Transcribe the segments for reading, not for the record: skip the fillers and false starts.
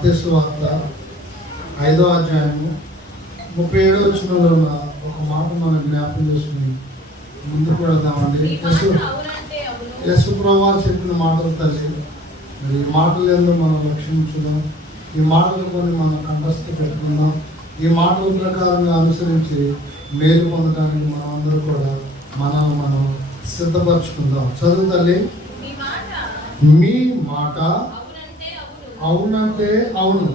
మత్తయి సువార్త 5వ అధ్యాయము 37వ వచనంలో ఉన్న ఒక మాట మనం జ్ఞాపకం చేసుకుని ముందుకు వెళ్దామండి. యేసు ప్రభువు చెప్పిన మాటలు తల్లి, మరి ఈ మాటలు మనం లక్ష్యించుదాం. ఈ మాటలు కొన్ని మనం కంఠస్థ పెట్టుకుందాం. ఈ మాటల ప్రకారంగా అనుసరించి మేలు పొందడానికి మనం అందరూ కూడా మనం సిద్ధపరచుకుందాం. చదువు తల్లి. మీ మాట అవునంటే అవును,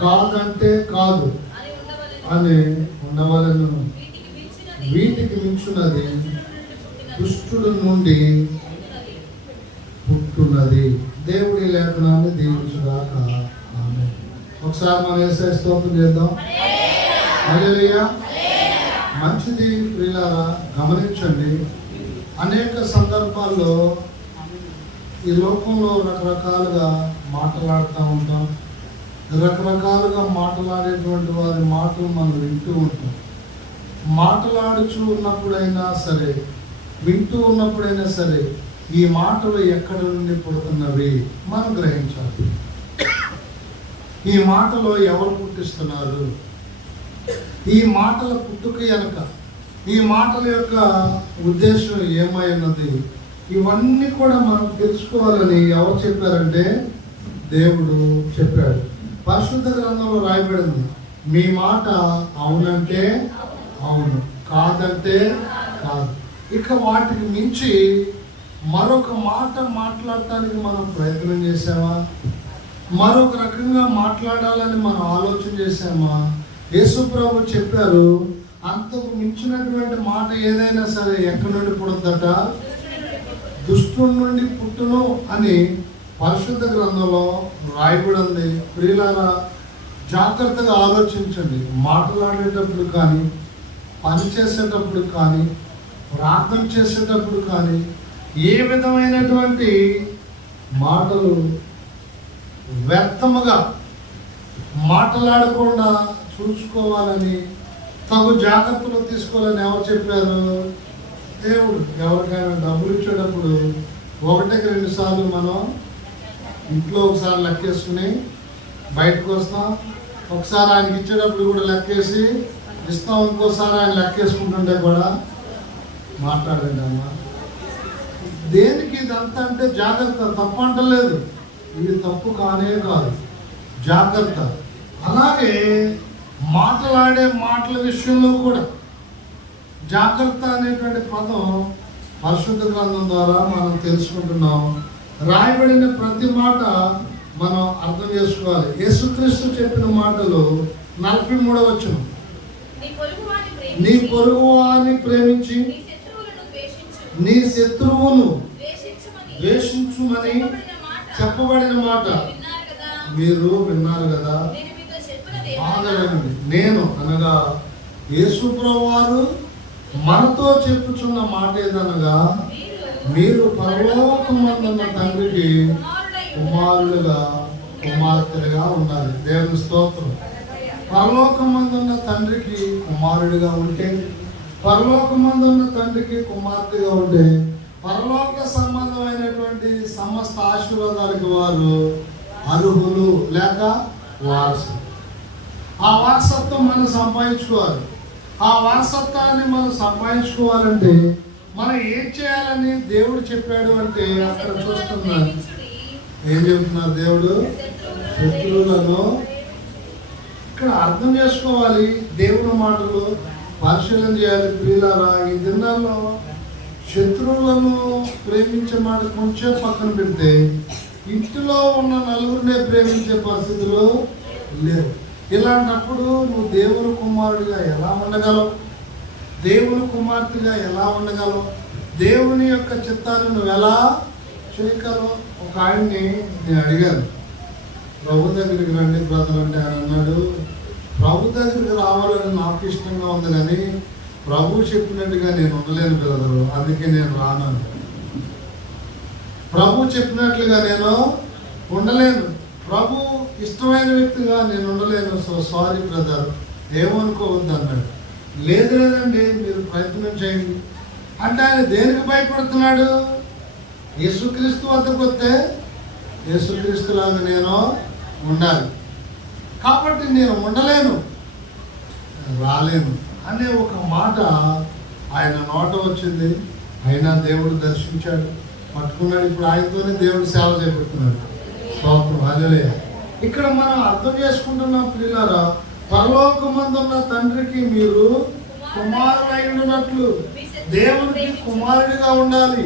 కాదంటే కాదు అని ఉండవలను. వీటికి మించున్నది దుష్టుడు నుండి పుట్టున్నది. దేవుడి లేఖనాన్ని దీవించుగాక. ఆమేన్. ఒకసారి మనం యేసయ్య స్తోత్రం చేద్దాం. హల్లెలూయా. మంచిది ప్రియులారా, గమనించండి. అనేక సందర్భాల్లో ఈ లోకంలో రకరకాలుగా మాట్లాడుతూ ఉంటాం. రకరకాలుగా మాట్లాడేటువంటి వారి మాటలు మనం వింటూ ఉంటాం. మాట్లాడుచూ ఉన్నప్పుడైనా సరే, వింటూ ఉన్నప్పుడైనా సరే, ఈ మాటలు ఎక్కడి నుండి పుడుతున్నవి మనం గ్రహించాలి. ఈ మాటలో ఎవరు పుట్టిస్తున్నారు? ఈ మాటల పుట్టుక వెనక ఈ మాటల యొక్క ఉద్దేశం ఏమై ఉన్నది? ఇవన్నీ కూడా మనం తెలుసుకోవాలని ఎవరు చెప్పారంటే దేవుడు చెప్పాడు. పరిశుద్ధ గ్రంథంలో రాయబడింది, మీ మాట అవునంటే అవును, కాదంటే కాదు. ఇక వాటికి మించి మరొక మాట మాట్లాడటానికి మనం ప్రయత్నం చేసామా? మరొక రకంగా మాట్లాడాలని మనం ఆలోచన చేసామా? యేసు ప్రభు చెప్పారు, అంతకు మించినటువంటి మాట ఏదైనా సరే ఎక్కడి నుండి పుడుతుందట? దుష్టుడి నుండి పుట్టును అని పరిశుద్ధ గ్రంథంలో రాయబడి ఉంది. ప్రియులారా, జాగ్రత్తగా ఆలోచించండి. మాట్లాడేటప్పుడు కానీ, పని చేసేటప్పుడు కానీ, ప్రార్థన చేసేటప్పుడు కానీ ఏ విధమైనటువంటి మాటలు వ్యర్థముగా మాట్లాడకుండా చూసుకోవాలని, తగు జాగ్రత్తలు తీసుకోవాలని ఎవరు చెప్పారు? దేవుడు. ఎవరికైనా డబ్బులు ఇచ్చేటప్పుడు 1-2 సార్లు మనం ఇంట్లో ఒకసారి లెక్కేసుకుని బయటకు వస్తాం. ఒకసారి ఆయనకి ఇచ్చేటప్పుడు కూడా లెక్కేసి ఇస్తాం. ఇంకోసారి ఆయన లెక్కేసుకుంటుంటే కూడా మాట్లాడండి అమ్మా. దేనికి ఇదంతా అంటే జాగ్రత్త. తప్పు అంటలేదు, ఇది తప్పు కానే కాదు, జాగ్రత్త. అలాగే మాట్లాడే మాటల విషయంలో కూడా జాగ్రత్త అనేటువంటి పదం పరిశుద్ధ గ్రంథం ద్వారా మనం తెలుసుకుంటున్నాం. రాయబడిన ప్రతి మాట మనం అర్థం చేసుకోవాలి. యేసుక్రీస్తు చెప్పిన మాటలు 43వ వచనం, నీ పొరుగు వారిని ప్రేమించి నీ శత్రువును ద్వేషించుమని చెప్పబడిన మాట మీరు విన్నారు కదా. నేను అనగా యేసు ప్రభువు వారు మనతో చెప్పుచున్న మాట ఏదనగా, మీరు పరలోకమందున్న తండ్రికి కుమారులుగా కుమార్తెలుగా ఉండాలి. దేవుని స్తోత్రం. పరలోకమందున్న తండ్రికి కుమారుడిగా ఉంటే, పరలోకమందున్న తండ్రికి కుమార్తెగా ఉంటే, పరలోక సంబంధమైనటువంటి సమస్త ఆశీర్వాదాలకి వారు అర్హులు లేక వారసులు. ఆ వారసత్వం మనం సంపాదించుకోవాలి. ఆ వారసత్వాన్ని మనం సంపాదించుకోవాలంటే మనం ఏం చేయాలని దేవుడు చెప్పాడు అంటే, అక్కడ చూస్తున్నారు ఏం చెబుతున్నారు దేవుడు? శత్రువులను ఇక్కడ అర్థం చేసుకోవాలి. దేవుని మాటలు పరిశీలన చేయాలి. ప్రియులారా, ఈ దినాల్లో శత్రువులను ప్రేమించే మాట కొంచెం పక్కన పెడితే ఇంటిలో ఉన్న నలుగురినే ప్రేమించే పరిస్థితులు లేవు. ఇలాంటప్పుడు నువ్వు దేవుని కుమారుడిగా ఎలా ఉండగలవు? దేవుని కుమార్తెగా ఎలా ఉండగలవు? దేవుని యొక్క చిత్తాన్ని నువ్వు ఎలా చేయగలవు? ఒక ఆయన్ని నేను అడిగాను, ప్రభు దగ్గరికి రండి బ్రదర్ అంటే. ఆయన అన్నాడు, ప్రభు దగ్గరికి రావాలని నాకు ఇష్టంగా ఉంది, కానీ ప్రభు చెప్పినట్టుగా నేను ఉండలేను బ్రదరు, అందుకే నేను రాను. ప్రభు చెప్పినట్లుగా నేను ఉండలేను, ప్రభు ఇష్టమైన వ్యక్తిగా నేను ఉండలేను, సో సారీ బ్రదర్, ఏమనుకోవద్దు అన్నాడు. లేదండి, మీరు ప్రయత్నం చేయండి అంటే. ఆయన దేనికి భయపడుతున్నాడు? యేసుక్రీస్తు వద్దకు వస్తే యేసుక్రీస్తులాగా నేను ఉండాలి. కాబట్టి నేను ఉండలేను, రాలేను అనే ఒక మాట ఆయన నోట వచ్చింది. అయినా దేవుడు దర్శించాడు, పట్టుకున్నాడు. ఇప్పుడు ఆయనతోనే దేవుడు సేవ చేపడుతున్నాడు. స్తోత్రం, హల్లెలూయా. ఇక్కడ మనం అర్థం చేసుకుంటున్నాం ప్రియులారా, పరలోకమందున్న తండ్రికి మీరు కుమారులై ఉన్నట్లు దేవునికి కుమారుడిగా ఉండాలి.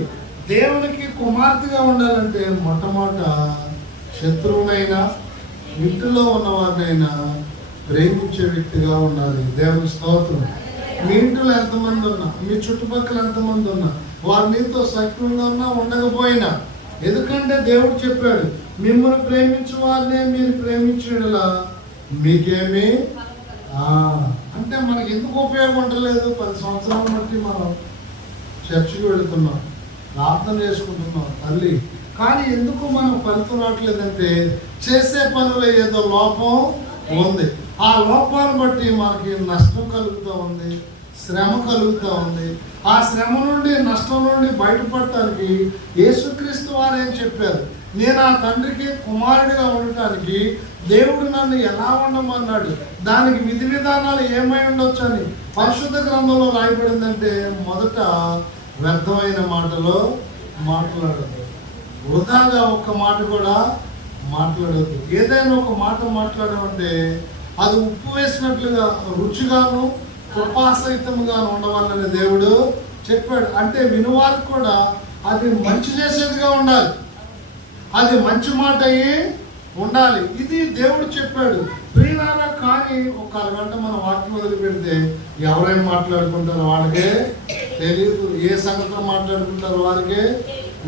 దేవునికి కుమార్తెగా ఉండాలంటే మొట్టమొదట శత్రువునైనా ఇంటిలో ఉన్నవారినైనా ప్రేమించే వ్యక్తిగా ఉండాలి. దేవుని స్తోత్రం. మీ ఇంట్లో ఎంతమంది ఉన్నా, మీ చుట్టుపక్కల ఎంతమంది ఉన్నా, వారి నీతో సఖ్యంగా ఉన్నా ఉండకపోయినా, ఎందుకంటే దేవుడు చెప్పాడు, మిమ్మల్ని ప్రేమించే వారినే మీరు ప్రేమించడలా మీకేమి అంటే మనకి ఎందుకు ఉపయోగం ఉండలేదు? 10 సంవత్సరాల బట్టి మనం చర్చికి వెళుతున్నాం, ప్రార్థన చేసుకుంటున్నాం తల్లి, కానీ ఎందుకు మనం ఫలితం రావట్లేదంటే చేసే పనులు ఏదో లోపం ఉంది. ఆ లోపాన్ని బట్టి మనకి నష్టం కలుగుతూ ఉంది, శ్రమ కలుగుతూ ఉంది. ఆ శ్రమ నుండి, నష్టం నుండి బయటపడటానికి యేసుక్రీస్తు వారు ఏం చెప్పారు? నేను ఆ తండ్రికి కుమారుడిగా ఉండటానికి దేవుడు నన్ను ఎలా ఉండమన్నాడు, దానికి విధి విధానాలు ఏమై ఉండొచ్చు అని పరిశుద్ధ గ్రంథంలో రాయబడిందంటే, మొదట వ్యర్థమైన మాటలో మాట్లాడద్దు, వృధాగా ఒక్క మాట కూడా మాట్లాడద్దు. ఏదైనా ఒక మాట మాట్లాడమంటే అది ఉప్పు వేసినట్లుగా రుచిగాను కృపాసహితముగాను ఉండవాలని దేవుడు చెప్పాడు. అంటే వినువారికి కూడా అది మంచి చేసేదిగా ఉండాలి, అది మంచి మాట అయ్యి ఉండాలి. ఇది దేవుడు చెప్పాడు ప్రియులారా. కానీ ఒక అరగంట మనం వాక్యం మొదలు పెడితే ఎవరేం మాట్లాడుకుంటారో వాళ్ళకే తెలియదు, ఏ సంగతులు మాట్లాడుకుంటారో వారికే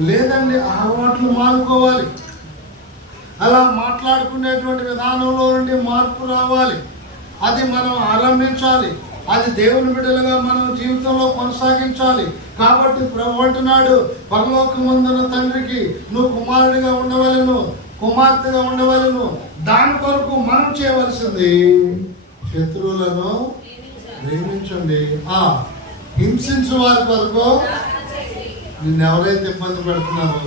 లేదండి. అలవాట్లు మానుకోవాలి, అలా మాట్లాడుకునేటువంటి విధానంలో నుండి మార్పు రావాలి. అది మనం ఆరంభించాలి, అది దేవుని బిడ్డలుగా మనం జీవితంలో కొనసాగించాలి. కాబట్టి ప్రభు అంటున్నాడు, పరలోకమందున్న తండ్రికి నువ్వు కుమారుడిగా ఉండవలెను, కుమార్తెగా ఉండవలెను. దాని కొరకు మనం చేయవలసింది శత్రువులను ప్రేమించండి, హింసించు వారి కొరకు నిన్ను ఎవరైతే ఇబ్బంది పెడుతున్నారో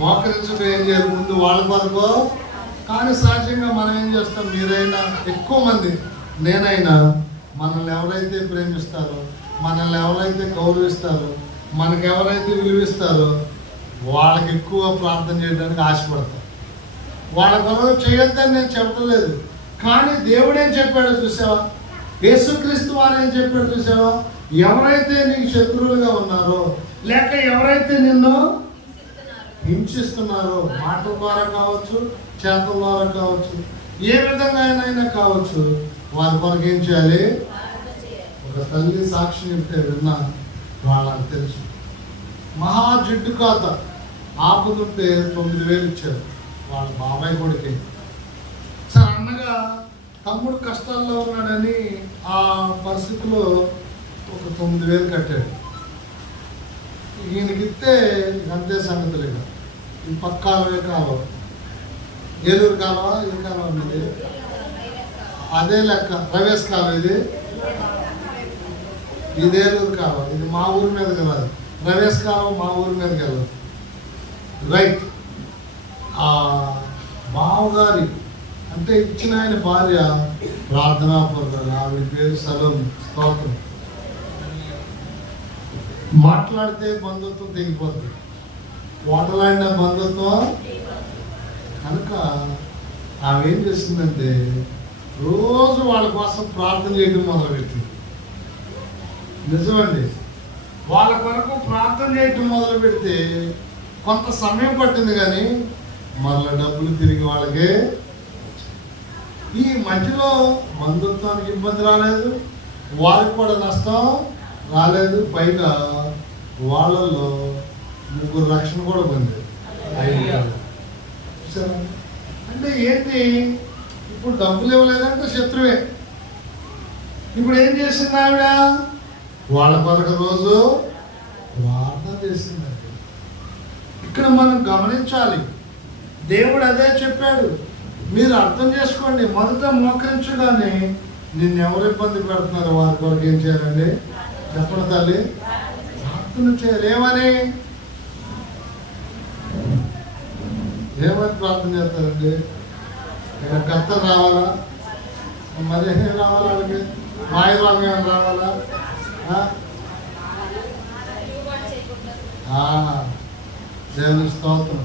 మోకరించడం ఏం చేయాలి? ముందు వాళ్ళ కొరకు. కానీ సహజంగా మనం ఏం చేస్తాం? మీరైనా, ఎక్కువ మంది, నేనైనా, మనల్ని ఎవరైతే ప్రేమిస్తారో, మనల్ని ఎవరైతే గౌరవిస్తారో, మనకు ఎవరైతే విలువిస్తారో వాళ్ళకి ఎక్కువ ప్రార్థన చేయడానికి ఆశపడతాం. వాళ్ళ కొరకు చేయొద్దని నేను చెప్పలేదు, కానీ దేవుడు ఏం చెప్పాడో చూసావా? యేసుక్రీస్తు వారు ఏం చెప్పాడు చూసావా? ఎవరైతే నీకు శత్రువులుగా ఉన్నారో, లేక ఎవరైతే నిన్ను హింసిస్తున్నారో, మాటల ద్వారా కావచ్చు, చేతల ద్వారా కావచ్చు, ఏ విధంగా అయినా కావచ్చు, వారి కొరకు ఏం చేయాలి? ఒక తల్లి సాక్షి చెప్తే విన్నా వాళ్ళకి తెలుసు. మహా జిడ్డు ఖాత ఆపుతుంటే 9,000 ఇచ్చారు వాళ్ళ బాబాయ్ కొడుకే. సార్ అన్నగా తమ్ముడు కష్టాల్లో ఉన్నాడని ఆ పరిస్థితిలో ఒక 9,000 కట్టాడు. ఈయనకి ఇస్తే అంతే సంగతులు. ఇక ఈ పక్కాలవే కాలువ, ఏలూరు కాలువ, ఏ కాలువ ఉంది అదే లెక్క, రవేష్ కాలువ, ఇది ఏలూరు కాలువ, ఇది మా ఊరి మీదకి వెళ్ళాలి. రవేష్ కాలువ మా ఊరి మీదకి వెళ్ళదు. రైట్. ఆ బావగారి అంటే ఇచ్చిన ఆయన భార్య ప్రార్థనాపూర్వక, ఆవిడ పేరు సలోం. స్తోత్రం. మాట్లాడితే బంధుత్వం తెగిపోతుంది, ఓటలాడిన బంధుత్వం. కనుక ఆమె ఏం చేస్తుందంటే రోజు వాళ్ళ కోసం ప్రార్థన చేయడం మొదలుపెట్టింది. నిజమండి, వాళ్ళ కొరకు ప్రార్థన చేయడం మొదలు పెడితే కొంత సమయం పట్టింది, కానీ మళ్ళీ డబ్బులు తిరిగి వాళ్ళకే. ఈ మధ్యలో బంధుత్వానికి ఇబ్బంది రాలేదు, వారికి కూడా నష్టం రాలేదు. పైగా వాళ్ళల్లో 3 రక్షణ కూడా పొందారు. అంటే ఏంటి? ఇప్పుడు డబ్బులు ఇవ్వలేదంటే శత్రువే. ఇప్పుడు ఏం చేసింది ఆవిడ? వాళ్ళ కొరకు రోజు ప్రార్థన చేసిందండి. ఇక్కడ మనం గమనించాలి, దేవుడు అదే చెప్పాడు. మీరు అర్థం చేసుకోండి, మొదట మోకరించగానే నిన్ను ఎవరు ఇబ్బంది పెడుతున్నారు వారి కొరకు ఏం చేయాలండి? చెప్పండి తల్లి, ప్రార్థన చేయాలి. ఏమని ప్రార్థన చేస్తారండి? ఇక్కడ కత్తెర రావాలా, మరి ఏం రావాలా, వాళ్ళకి ఆయుర్వేదం ఏమైనా రావాలా? దేవుని స్తోత్రం.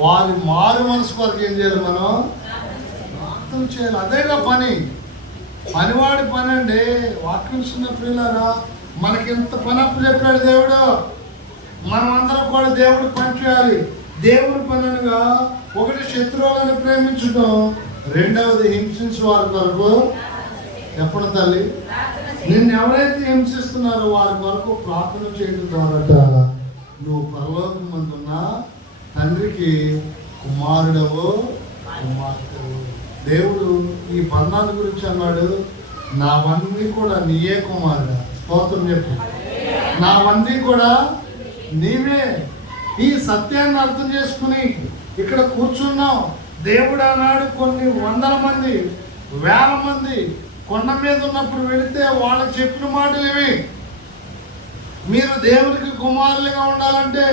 వారి మారు మనసు కొరకు ఏం చేయాలి? మనం ప్రార్థన చేయాలి. అదేగా పనివాడి పని అండి. వాక్యం చిన్న పిల్లరా, మనకి ఎంత పని అప్పు చెప్పాడు దేవుడు. మనం అందరం కూడా దేవుడికి పని చేయాలి. దేవుడి పని అనగా ఒకటి శత్రువులను ప్రేమించడం, రెండవది హింసించే వారి కొరకు ఎప్పుడు తల్లి నిన్ను ఎవరైతే హింసిస్తున్నారో వారి కొరకు ప్రార్థన చేయడం ద్వారా నువ్వు పరలోకం మందున్న తండ్రికి కుమారుడవో కుమార్తెవో. దేవుడు ఈ బంధాల గురించి అన్నాడు, నావన్నీ కూడా నీయే కుమారుడా. స్తోత్రం చెప్పు. నావన్నీ కూడా నీవే. ఈ సత్యాన్ని అర్థం చేసుకుని ఇక్కడ కూర్చున్నాం. దేవుడు అన్నాడు కొన్ని వందల మంది, వేల మంది కొండ మీద ఉన్నప్పుడు వెళితే వాళ్ళకి చెప్పిన మాటలు ఇవి. మీరు దేవునికి కుమారులుగా ఉండాలంటే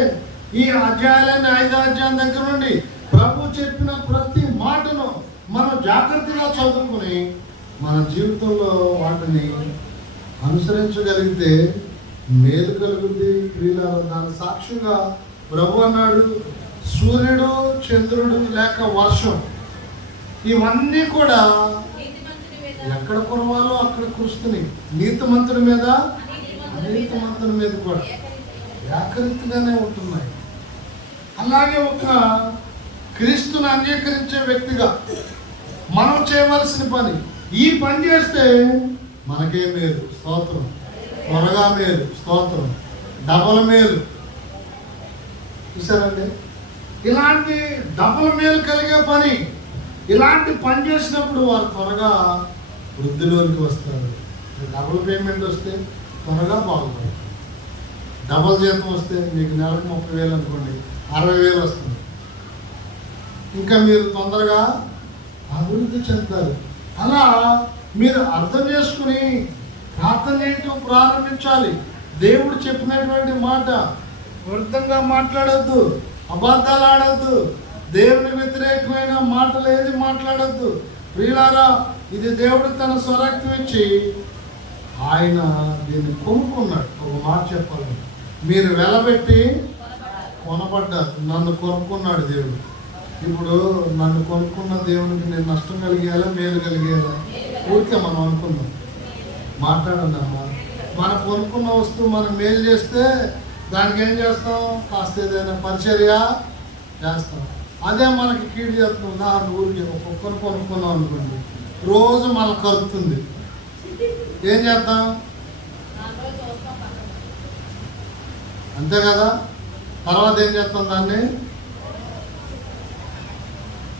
ఈ అధ్యాయాలన్నీ 5వ అధ్యాయం దగ్గర నుండి ప్రభు చెప్పిన ప్రతి మాటను మనం జాగ్రత్తగా చదువుకుని మన జీవితంలో వాటిని అనుసరించగలిగితే మేలు కలుగుద్ది. ప్రియులారా, దాని సాక్షిగా ప్రభు అన్నాడు, సూర్యుడు, చంద్రుడు లేక వర్షం ఇవన్నీ కూడా ఎక్కడ కురవాలో అక్కడ కురుస్తున్నాయి. నీతిమంతుడి మీద అనీతిమంతుడి మీద కూడా ఏకరీతిగానే ఉంటున్నాయి. అలాగే ఒక క్రీస్తుని అంగీకరించే వ్యక్తిగా మనం చేయవలసిన పని, ఈ పని చేస్తే మనకే మేలు. స్తోత్రం. త్వరగా మేలు. స్తోత్రం. డబల్ మేలు. చూసారండి, ఇలాంటి డబల్ మేలు కలిగే పని, ఇలాంటి పని చేసినప్పుడు వారు త్వరగా వృద్ధిలోనికి వస్తారు. డబుల్ పేమెంట్ వస్తే త్వరగా బాగుపడతారు. డబల్ జీతం వస్తే మీకు నెలకు 30,000 అనుకోండి, 60,000 వస్తుంది. ఇంకా మీరు తొందరగా అభివృద్ధి చెందుతారు. అలా మీరు అర్థం చేసుకుని ప్రార్థన చేయటం ప్రారంభించాలి. దేవుడు చెప్పినటువంటి మాట వృద్ధంగా మాట్లాడద్దు, అబద్ధాలు ఆడద్దు, దేవుని వ్యతిరేకమైన మాటలు ఏది మాట్లాడద్దు. ప్రియులారా, ఇది దేవుడు తన స్వరక్తం ఇచ్చి ఆయన దీన్ని కొనుక్కున్నాడు. ఒక మాట చెప్పాలి, మీరు వెలబెట్టి కొనబడ్డారు. నన్ను కొనుక్కున్నాడు దేవుడు. ఇప్పుడు నన్ను కొనుక్కున్న దేవునికి నేను నష్టం కలిగేయాలా, మేలు కలిగేయాలా? ఊరికే మనం అనుకుందాం. మాట్లాడండి అమ్మా. మనం కొనుక్కున్న వస్తువు మనం మేలు చేస్తే దానికి ఏం చేస్తాం? కాస్త ఏదైనా పరిచర్య చేస్తాం. అదే మనకి కీడు చేస్తుంది. ఉదాహరణ ఊరికి ఒక కుక్కను కొనుక్కున్నాం అనుకోండి, రోజు మనకు కలుపుతుంది. ఏం చేద్దాం? అంతే కదా. తర్వాత ఏం చేస్తాం దాన్ని?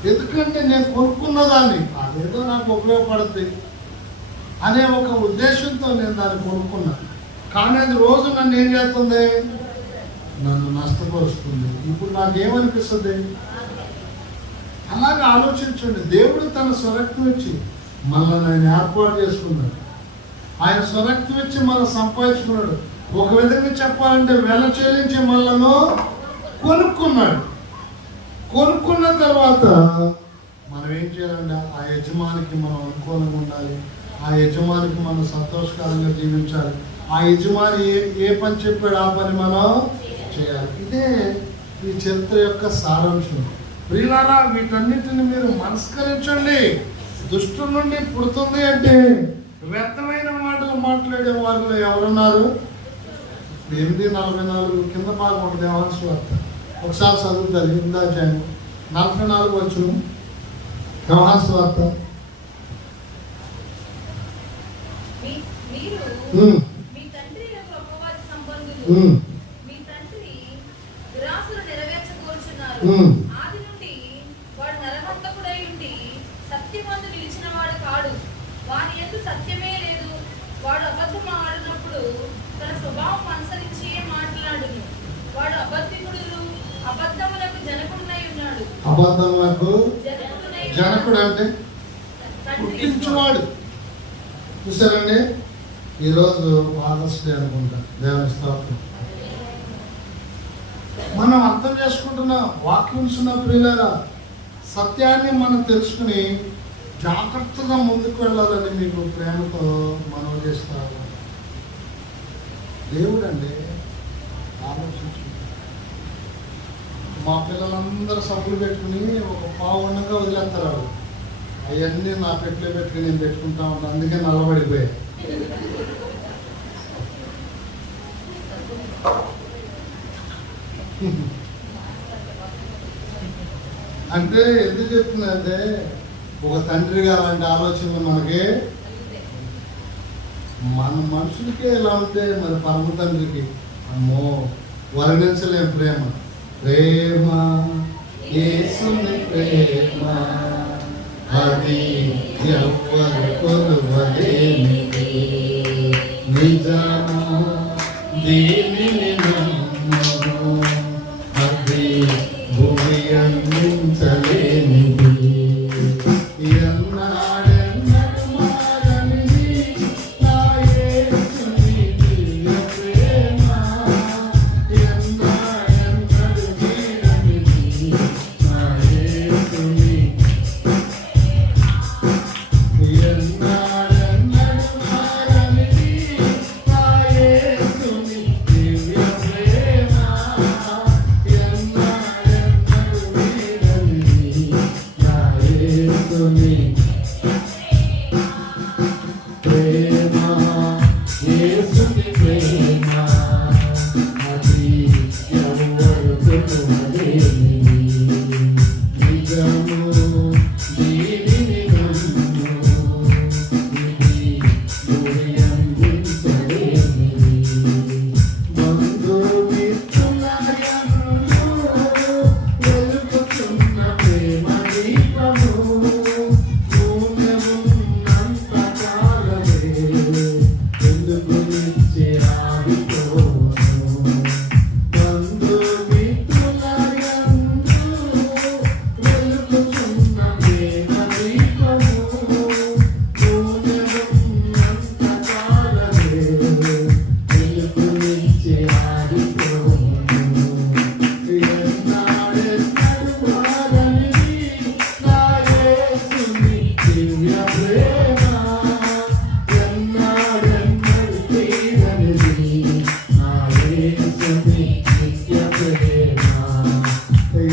ఎందుకంటే నేను కొనుక్కున్న దాన్ని అదేదో నాకు ఉపయోగపడుతుంది అనే ఒక ఉద్దేశంతో నేను దాన్ని కొనుక్కున్నా. కానీ అది రోజు నన్ను ఏం చేస్తుంది? నన్ను నష్టపరుస్తుంది. ఇప్పుడు నాకేమనిపిస్తుంది? అలాగే ఆలోచించండి. దేవుడు తన స్వరక్తం ఇచ్చి మనల్ని ఆయన ఏర్పాటు చేసుకున్నాడు. ఆయన స్వరక్తం ఇచ్చి మనం సంపాదించుకున్నాడు. ఒక విధంగా చెప్పాలంటే వెల చెల్లించి మనలను కొనుక్కున్నాడు. కొనుక్కున్న తర్వాత మనం ఏం చేయాలంటే ఆ యజమానికి మనం అనుకూలంగా ఉండాలి. ఆ యజమానికి మనం సంతోషకరంగా జీవించాలి. ఆ యజమాని ఏ పని చెప్పాడు ఆ పని మనం చేయాలి. ఇదే ఈ చరిత్ర యొక్క సారాంశం. ప్రియులారా, వీటన్నిటిని మీరు మనస్కరించండి. దుష్టుల నుండి పుడుతుంది అంటే వ్యర్థమైన మాటలు మాట్లాడే వారిలో ఎవరున్నారు? 8:44 కింద భాగం ఉంటుంది యోహాను సువార్త. ఒకసారి చదువుతారు. 8వ అధ్యాయం 44 వచనం యోహాను సువార్త. ఆది నుండి వాడు నరహంతకుడై ఉండి సత్యమందు నిలిచిన వాడు కాడు. వాని యందు సత్యమే లేదు. వాడు అబద్ధం ఆడినప్పుడు తన స్వభావం అనుసరించి మాట్లాడును. వాడు అబద్ధికుడు, అబద్ధములకు జనకుడునై ఉన్నాడు. అబద్ధములకు జనకుడు అంటే పుట్టించువాడు. చూసారండి, ఈరోజు ఫాదర్స్ డే అనుకుంటా. దేవుని స్తోత్రం. మనం అర్థం చేసుకుంటున్నాం. వాక్యం ఉన్న ప్రియులారా, సత్యాన్ని మనం తెలుసుకుని జాగ్రత్తగా ముందుకు వెళ్ళాలని మీకు ప్రేమతో మనవి చేస్తారు. దేవుడు అండి ఆలోచించు. మా పిల్లలందరూ సబ్బులు పెట్టుకుని ఒక పావుండగా వదిలేస్తారు. అవన్నీ నా పెట్టులో పెట్టుకుని నేను పెట్టుకుంటా ఉంటాను, అందుకే నల్లబడిపోయాయి. అంటే ఎందుకు చెప్తుందంటే ఒక తండ్రిగా అలాంటి ఆలోచనలు మనకి, మన మనుషులకే ఎలా ఉంటే మరి పరమ తండ్రికి అమ్మో వర్ణించలేం ప్రేమ. ప్రేమ యేసుని ప్రేమ అది ఎవ్వరు కొలువలేనిది, నిజము దీనిని నమ్ముము అది భూమి అందించలేనిది. ఎన్నాడెన్నడు మారనిది నా యేసుని దివ్య ప్రేమ, ఎన్నాడెన్నడు వీడనిది నా యేసుని, ఎన్నాడెన్నడు మారనిది నా యేసుని దివ్య ప్రేమ, ఎన్నాడెన్నడు వీడనిది నా యేసుని ప్రేమ. యేసుని ప్రేమ అది ఎవ్వరు కొలువలేనిది, నిజము దీనిని నమ్ముము ఇది భూమి అందించలేనిది. బంధుమిత్రులయందు వెలుగుతున్న ప్రేమ దీపము, నూనె ఉన్నంత కాలమే ఎందుకు నిత్య ఆగిపోను. బంధుమిత్రులయందు వెలుగుతున్న ప్రేమ దీపము, నూనె ఉన్నంత కాలమే ఎందుకు నిత్య ఆగిపోను. ఎన్నాడెన్నడు మారనిది నా యేసుని దివ్య ప్రేమ, ఎన్నాడెన్నడు తీరనిది నా యేసుని నిత్య ప్రేమ.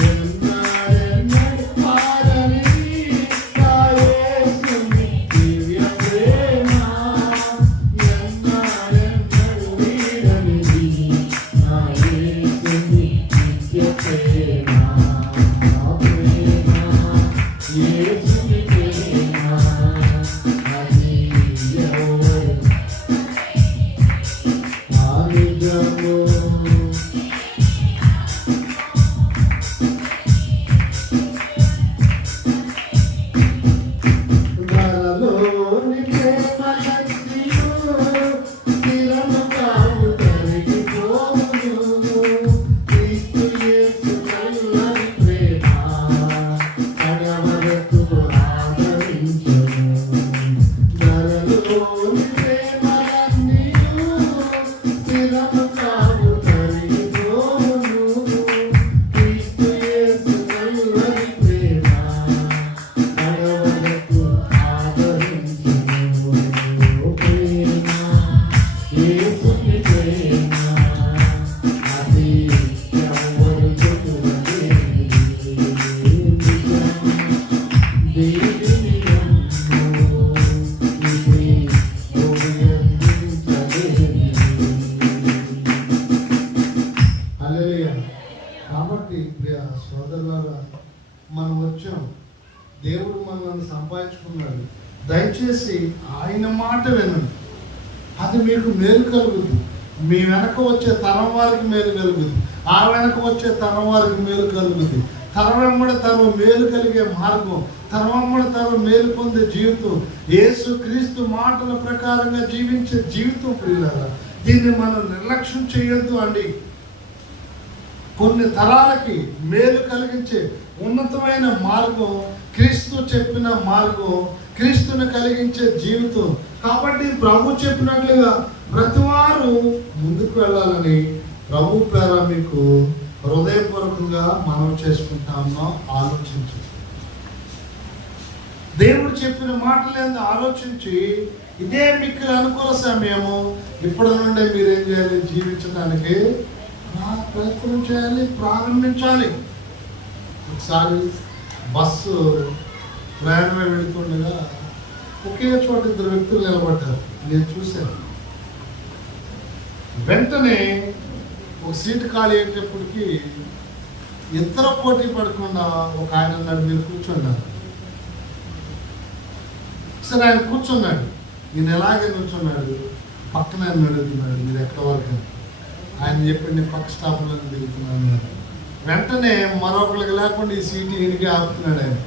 ఎన్నాడెన్నడు మారనిది నా యేసుని దివ్య ప్రేమ, ఎన్నాడెన్నడు వీడనిది నా యేసుని నిత్య ప్రేమ. నా ప్రేమ యేసుని ప్రేమ అది ఎవ్వరు ఆ నిజము. ధరలోని ప్రేమలన్నీయు స్థిరము కావు, తరిగిపోవును. క్రీస్తు యేసు చల్లని ప్రేమ కడవరకు ఆదరించును. ధరలోని ప్రేమలన్నీయు స్థిరము కావు, తరిగిపోవును. క్రీస్తు యేసు చల్లని ప్రేమ కడవరకు ఆదరించును. ప్రేమ యేసుని ప్రేమ అది ఎవ్వరు కొలువలేనిది, నిజము దీనిని నమ్ముము ఇది భూమి అందించలేనిది. హల్లెలూయా. కాబట్టి ప్రియ సోదరులారా, మనం వచ్చాం, దేవుడు మనల్ని సంపాదించుకున్నాడు. దయచేసి ఆయన మాట వినండి, అది మీకు మేలు కలుగుతుంది. మీ వెనక వచ్చే తరం వారికి మేలు కలుగుతుంది, ఆ వెనక వచ్చే తరం వారికి మేలు కలుగుతుంది. తరవెంబడి తరం మేలు కలిగే మార్గం, తరవెంబడి తరం మేలు పొందే జీవితం, యేసు క్రీస్తు మాటల ప్రకారంగా జీవించే జీవితం. ప్రియులారా, దీన్ని మనం నిర్లక్ష్యం చేయొద్దు అండి. కొన్ని తరాలకి మేలు కలిగించే ఉన్నతమైన మార్గం క్రీస్తు చెప్పిన మార్గం, క్రీస్తుని కలిగించే జీవితం. కాబట్టి ప్రభు చెప్పినట్లుగా ప్రతివారు ముందుకు వెళ్ళాలని ప్రభు పేర మీకు హృదయపూర్వకంగా మనం చేసుకుంటామో ఆలోచించు. దేవుడు చెప్పిన మాటలేందో ఆలోచించి ఇదే మిక్కిలి అనుకూల సమయము, ఇప్పటి నుండే మీరేం చేయాలి? జీవించడానికి ప్రయత్నం చేయాలి, ప్రారంభించాలి. ఒకసారి బస్సు ప్రయాణమే వెళుతుండగా ఒకే చోట ఇద్దరు వ్యక్తులు నిలబడ్డారు. నేను చూశాను. వెంటనే ఒక సీటు ఖాళీ అయ్యేటప్పటికి ఇద్దరు పోటీ పడకుండా ఒక ఆయన అన్నాడు, మీరు కూర్చున్నారు. సరే, ఆయన కూర్చున్నాడు. ఈయన ఎలాగే కూర్చున్నాడు. పక్కన ఆయన అడుగుతున్నాడు, మీరు ఎక్కడ వరకు? ఆయన చెప్పండి, నేను పక్క స్టాప్లో దిగుతున్నాను. వెంటనే మరొకరికి లేకుండా ఈ సీటు ఈయనకి ఆపుతున్నాడు ఆయన.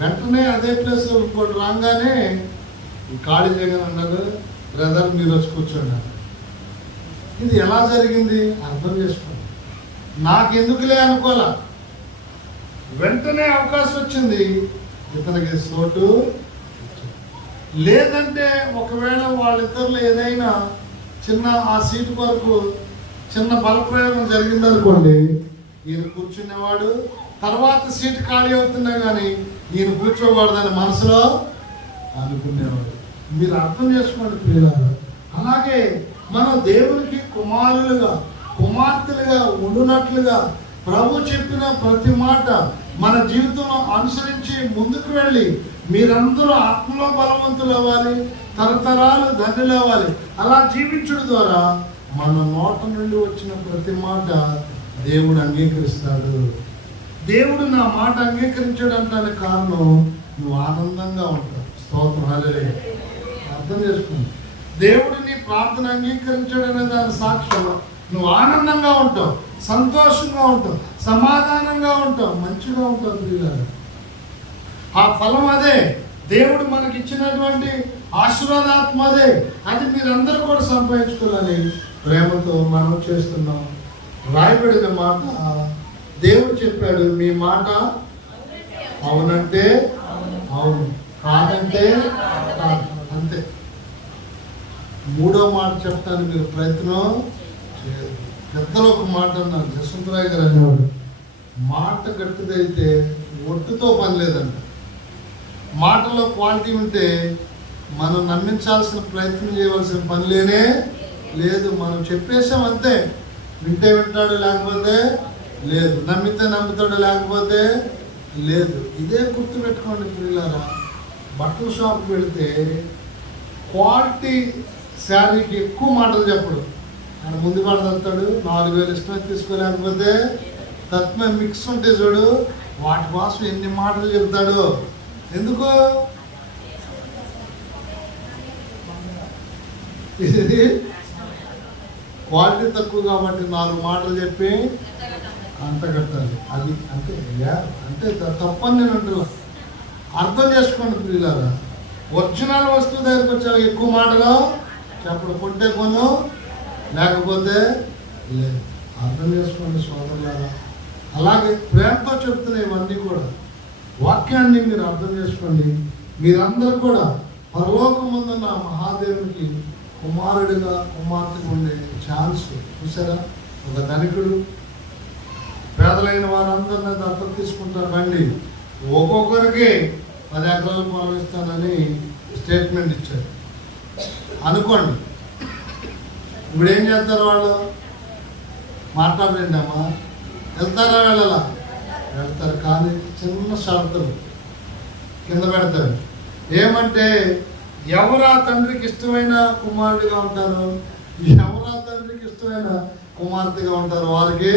వెంటనే అదే ప్లేస్లో ఇంకోటి రాగానే ఈ ఖాళీ చేయగానే అన్నాడు, బ్రదర్ మీరు వచ్చి కూర్చున్నారు. ఇది ఎలా జరిగింది అర్థం చేసుకోండి. నాకెందుకులే అనుకోలే, వెంటనే అవకాశం వచ్చింది, ఇతనికి చోటు. లేదంటే ఒకవేళ వాళ్ళిద్దరిలో ఏదైనా చిన్న ఆ సీటు వరకు చిన్న బలప్రయోగం జరిగిందనుకోండి, ఈయన కూర్చునేవాడు, తర్వాత సీటు ఖాళీ అవుతున్నా కానీ ఈయన కూర్చోకూడదని మనసులో అనుకునేవాడు. మీరు అర్థం చేసుకోండి ప్రియులారా. అలాగే మనం దేవునికి కుమారులుగా కుమార్తెలుగా ఉండునట్లుగా ప్రభు చెప్పిన ప్రతి మాట మన జీవితంలో అనుసరించి ముందుకు వెళ్ళి మీరందరూ ఆత్మలో బలవంతులు అవ్వాలి, తరతరాలు ధన్యులు అవ్వాలి. అలా జీవించడం ద్వారా మన నోట నుండి వచ్చిన ప్రతి మాట దేవుడు అంగీకరిస్తాడు. దేవుడు నా మాట అంగీకరించడానికి కారణం నువ్వు ఆనందంగా ఉంటావు. స్తోత్రం, హల్లెలూయా. అర్థం చేసుకుంది. దేవుడు నీ ప్రార్థన అంగీకరించడనే దాని సాక్ష్యం నువ్వు ఆనందంగా ఉంటావు, సంతోషంగా ఉంటావు, సమాధానంగా ఉంటావు, మంచిగా ఉంటావు ప్రియులారా. ఆ ఫలం అదే. దేవుడు మనకి ఇచ్చినటువంటి ఆశీర్వాదాత్మ అదే. అది మీరందరూ కూడా సంపాదించుకోవాలని ప్రేమతో మనం చేస్తున్నాం. రాయబడిన మాట దేవుడు చెప్పాడు, మీ మాట అవునంటే అవును, కాదంటే కాదు, అంతే. మూడో మాట చెప్తాను, మీరు ప్రయత్నం చేయదు. పెద్దలు ఒక మాట అన్నారు, జస్వంతరాయ్ గారు అనేవాడు, మాట గట్టిదైతే ఒట్టుతో పని లేదంట. మాటలో క్వాలిటీ ఉంటే మనం నమ్మించాల్సిన ప్రయత్నం చేయవలసిన పని లేనే లేదు. మనం చెప్పేసాం అంతే. వింటే వింటాడు, లేకపోతే లేదు. నమ్మితే నమ్ముతాడు, లేకపోతే లేదు. ఇదే గుర్తు పెట్టుకోండి ప్రియులారా. బట్టల షాప్కి వెళితే క్వాలిటీ శారీకి ఎక్కువ మాటలు చెప్పడు. ఆయన ముందు పడతాడు, 4,000 ఇష్టం తీసుకోలేకపోతే తత్మ మిక్స్ ఉంటే చూడు, వాటి కోసం ఎన్ని మాటలు చెప్తాడు. ఎందుకు? ఇది క్వాలిటీ తక్కువ కాబట్టి 4 మాటలు చెప్పి అంత కట్టాలి. అది అంటే అంటే తప్పని నేను అంటున్నా. అర్థం చేసుకోండి ప్రియులారా. ఒరిజినల్ వస్తువు దగ్గరికి వచ్చాక ఎక్కువ మాటలు చెప్పడు. కొంటే కొను, లేకపోతే లేదు. అర్థం చేసుకోండి సోదరులారా. అలాగే ప్రేమతో చెప్తున్నాయి ఇవన్నీ కూడా. వాక్యాన్ని మీరు అర్థం చేసుకోండి. మీరందరూ కూడా పరలోకమందున్న మహాదేవునికి కుమారుడిగా కుమార్తెగా ఉండే ఛాన్స్ చూసారా. ఒక ధనికుడు పేదలైన వారందరినీ దత్తత తీసుకుంటారు. రండి, ఒక్కొక్కరికి 10 ఎకరాలు పొలం ఇస్తానని స్టేట్మెంట్ ఇచ్చారు అనుకోండి. ఇప్పుడు ఏం చేస్తారు వాళ్ళు? మాట్లాడండి అమ్మా, వెళ్తారా వెళ్ళాలా? వెళ్తారు. కానీ చిన్న షరతులు కింద పెడతారు. ఏమంటే ఎవరా తండ్రికి ఇష్టమైన కుమారుడిగా ఉంటారు, ఎవరా తండ్రికి ఇష్టమైన కుమార్తెగా ఉంటారు, వారికి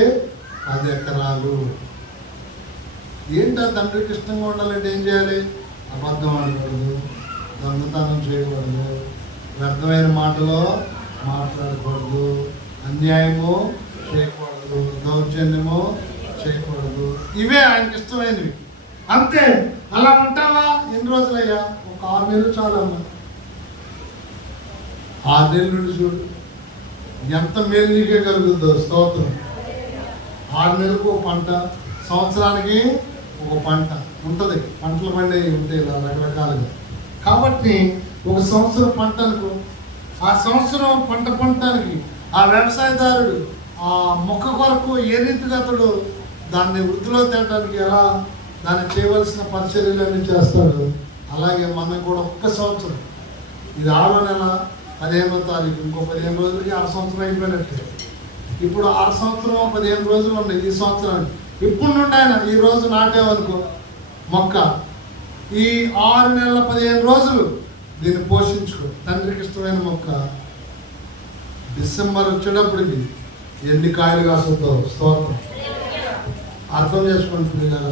10 ఎకరాలు. ఏంటా తండ్రికి ఇష్టంగా ఉండాలంటే ఏం చేయాలి? అబద్ధం ఆడకూడదు, దొంగతనం చేయకూడదు, వ్యర్థమైన మాటలో మాట్లాడకూడదు, అన్యాయము చేయకూడదు, దౌర్జన్యము చేయకూడదు. ఇవే ఆయనకి ఇష్టమైనవి. అంతే. అలా ఉంటావా? ఎన్ని రోజులయ్యా? ఒక 6 నెలలు చాలమ్మా. 6 నెలల నుండి చూడు ఎంత మేలు నీకే కలుగుతుందో. స్తోత్రం. 6 నెలలకు ఒక పంట, సంవత్సరానికి ఒక పంట ఉంటుంది. పంటలు పండేవి ఉంటాయి ఇలా రకరకాలుగా. కాబట్టి ఒక సంవత్సరం పంట అనుకో, ఆ సంవత్సరం పంట పండటానికి ఆ వ్యవసాయదారుడు ఆ మొక్క కొరకు ఏ రీతిగా అతడు దాన్ని వృద్ధిలో తేటానికి ఎలా దానికి చేయవలసిన పరిచర్యలన్నీ చేస్తాడు. అలాగే మనకు కూడా ఒక్క సంవత్సరం, ఇది 6వ నెల 15వ తారీఖు, ఇంకో 15 రోజులకి 6 సంవత్సరం అయిపోయినట్టే. ఇప్పుడు 6 సంవత్సరం 15 రోజులు ఉన్నాయి ఈ సంవత్సరానికి. ఇప్పుడు నుండి ఆయన ఈ రోజు నాటేవనుకో మొక్క, ఈ 6 నెలల 15 రోజులు దీన్ని పోషించుకో. తండ్రికి ఇష్టమైన మొక్క డిసెంబర్ వచ్చేటప్పటికి ఎన్ని కాయలు కాసుతావు. స్తోత్రం. అర్థం చేసుకోండి పిల్లలు,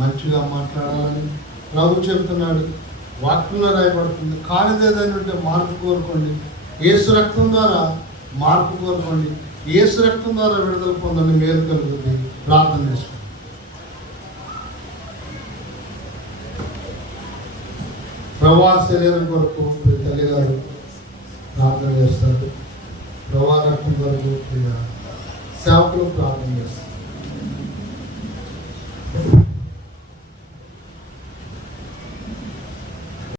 మంచిగా మాట్లాడాలని ప్రభు చెబుతున్నాడు. వాక్యంలో రాయబడుతుంది, కానిదేదని ఉంటే మార్పు కోరుకోండి, యేసు రక్తం ద్వారా మార్పు కోరుకోండి, యేసు రక్తం ద్వారా విడుదల పొందండి, మేలు కలుగుతుంది. ప్రార్థన చేసుకోండి. ప్రభా శరీరం కొరకు తల్లి గారు ప్రార్థన చేస్తారు. ప్రభా రక్తం కొరకు సేవకులు ప్రార్థన చేస్తారు.